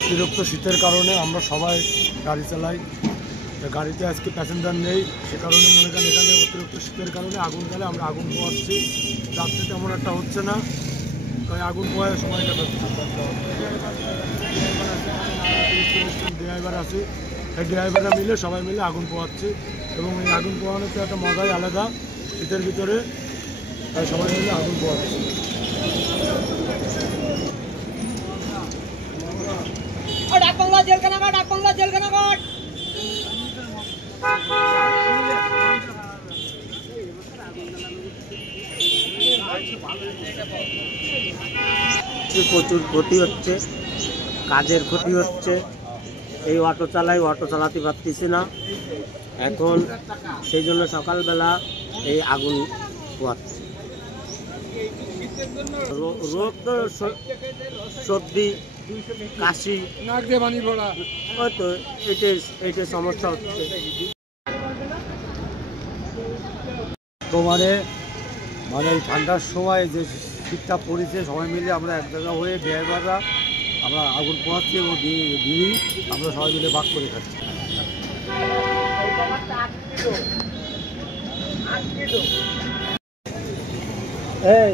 অতিরিক্ত শীতের কারণে আমরা সবাই গাড়ি চালাই, গাড়িতে আজকে প্যাসেঞ্জার নেই, সে কারণে মনে করেন এখানে অতিরিক্ত শীতের কারণে আগুন জ্বালে আমরা আগুন পোয়াচ্ছি। রাত্রি তেমন একটা হচ্ছে না, তাই আগুন পোয়ায় সময় কাটাচ্ছি। ড্রাইভার আছে, এই ড্রাইভাররা মিলে সবাই মিলে আগুন পোয়াচ্ছি এবং এই আগুন পোয়ানোর তো একটা মজাই আলাদা শীতের ভিতরে, তাই সবাই মিলে আগুন পোয়াচ্ছি। ডাকবাংলা জেলখানাঘাট, ডাকবাংলা জেলখানাঘাট। প্রচুর ক্ষতি হচ্ছে, কাজের ক্ষতি হচ্ছে। এই অটো চালাই, অটো চালাতে পারতেছি না এখন, সেই জন্য সকালবেলা এই আগুন পোয়াচ্ছি। রোগ তো সর্দি, কাশি, নাক দিয়ে পানি পড়া, হয়তো এইটাই সমস্যা হচ্ছে। তো মানে এই ঠান্ডার সময় যে শীতটা পড়েছে, সবাই মিলে আমরা এক জায়গা হয়ে ড্রাইভাররা আমরা আগুন পোহাচ্ছি এবং বিড়ি আমরা সবাই মিলে ভাগ করে খাচ্ছি। এই